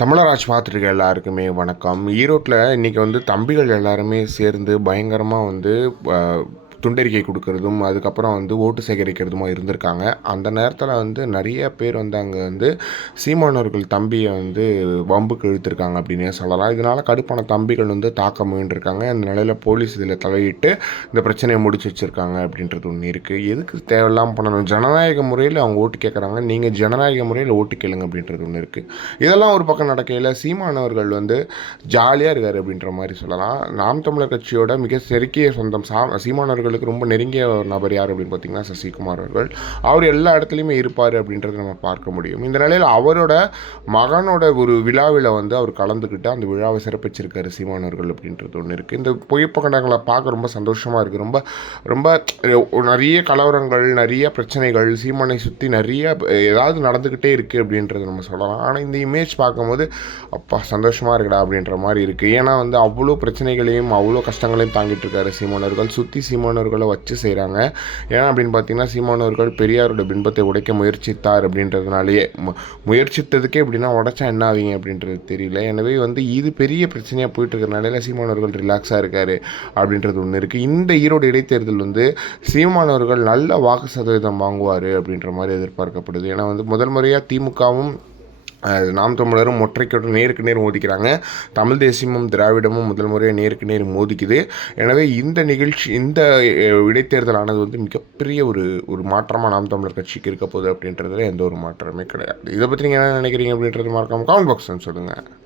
தமிழராஜ் பார்த்துருக்க எல்லாருக்குமே வணக்கம். ஈரோட்டில் இன்றைக்கி வந்து தம்பிகள் எல்லாருமே சேர்ந்து பயங்கரமாக வந்து துண்டறிக்கை கொடுக்கறதும் அதுக்கப்புறம் வந்து ஓட்டு சேகரிக்கிறதுமா இருந்திருக்காங்க. அந்த நேரத்தில் வந்து நிறைய பேர் வந்து அங்கே வந்து சீமானவர்கள் தம்பியை வந்து வம்புக்கு இழுத்துருக்காங்க அப்படின்னே சொல்லலாம். இதனால் கடுப்பான தம்பிகள் வந்து தாக்க முயன்றிருக்காங்க. அந்த நிலையில் போலீஸ் இதில் தலையிட்டு இந்த பிரச்சனையை முடிச்சு வச்சுருக்காங்க அப்படின்றது ஒன்று இருக்குது எதுக்கு தேவையில்லாமல் பண்ணணும்? ஜனநாயக முறையில் அவங்க ஓட்டு கேட்குறாங்க நீங்கள் ஜனநாயக முறையில் ஓட்டு கேளுங்க அப்படின்றது ஒன்று இருக்குது இதெல்லாம் ஒரு பக்கம் நடக்கையில் சீமானவர்கள் வந்து ஜாலியாக இருக்கார் அப்படின்ற மாதிரி சொல்லலாம். நாம் தமிழர் கட்சியோட மிக செருக்கிய சொந்தம் சா சீமானவர்கள் அவர்களுக்கு ரொம்ப நெருங்கிய ஒரு நபர் யார் அப்படின்னு பார்த்தீங்கன்னா சசிகுமார் அவர்கள். அவர் எல்லா இடத்துலையுமே இருப்பார் அப்படின்றத நம்ம பார்க்க முடியும். இந்த நிலையில் அவரோட மகனோட ஒரு விழாவில் வந்து அவர் கலந்துக்கிட்டு அந்த விழாவை சிறப்பிச்சிருக்காரு சீமானவர்கள் அப்படின்றது ஒன்று இருக்குது இந்த புகைப்படங்களை பார்க்க ரொம்ப சந்தோஷமாக இருக்குது ரொம்ப ரொம்ப நிறைய கலவரங்கள் நிறைய பிரச்சனைகள் சீமானை சுற்றி நிறைய ஏதாவது நடந்துக்கிட்டே இருக்குது அப்படின்றத நம்ம சொல்லலாம். ஆனால் இந்த இமேஜ் பார்க்கும்போது அப்பா சந்தோஷமாக இருக்குடா அப்படின்ற மாதிரி இருக்குது ஏன்னா வந்து அவ்வளோ பிரச்சனைகளையும் அவ்வளோ கஷ்டங்களையும் தாங்கிட்டு இருக்காரு சீமானவர்கள் சுற்றி சீமானவர்களை வச்சு செய்கிறாங்க ஏன்னா அப்படின்னு பார்த்தீங்கன்னா சீமானவர்கள் பெரியாரோட பின்பத்தை உடைக்க முயற்சித்தார் அப்படின்றதுனாலேயே. முயற்சித்ததுக்கே எப்படின்னா உடைச்சா என்ன ஆவீங்க அப்படின்றது தெரியல. எனவே வந்து இது பெரிய பிரச்சனையாக போயிட்டு இருக்கிறனால சீமானவர்கள் ரிலாக்ஸாக இருக்காரு அப்படின்றது ஒன்று இருக்குது இந்த ஈரோடு இடைத்தேர்தல் வந்து சீமானவர்கள் நல்ல வாக்கு சதவீதம் வாங்குவார் அப்படின்ற மாதிரி எதிர்பார்க்கப்படுது. ஏன்னா வந்து முதல் முறையாக திமுகவும் நாம் தமிழரும் ஒற்றைக்கோட்டு நேருக்கு நேர் மோதிக்கிறாங்க. தமிழ் தேசியமும் திராவிடமும் முதல் முறையாக நேருக்கு நேர் மோதிக்குது. எனவே இந்த நிகழ்ச்சி இந்த இடைத்தேர்தலானது வந்து மிகப்பெரிய ஒரு ஒரு மாற்றமாக நாம் தமிழர் கட்சிக்கு இருக்க போகுது அப்படின்றதுல எந்த ஒரு மாற்றமே கிடையாது. இதை பற்றி நீங்கள் என்ன நினைக்கிறீங்க அப்படின்றது மறக்காமல் கமெண்ட் பாக்ஸ் சொல்லுங்கள்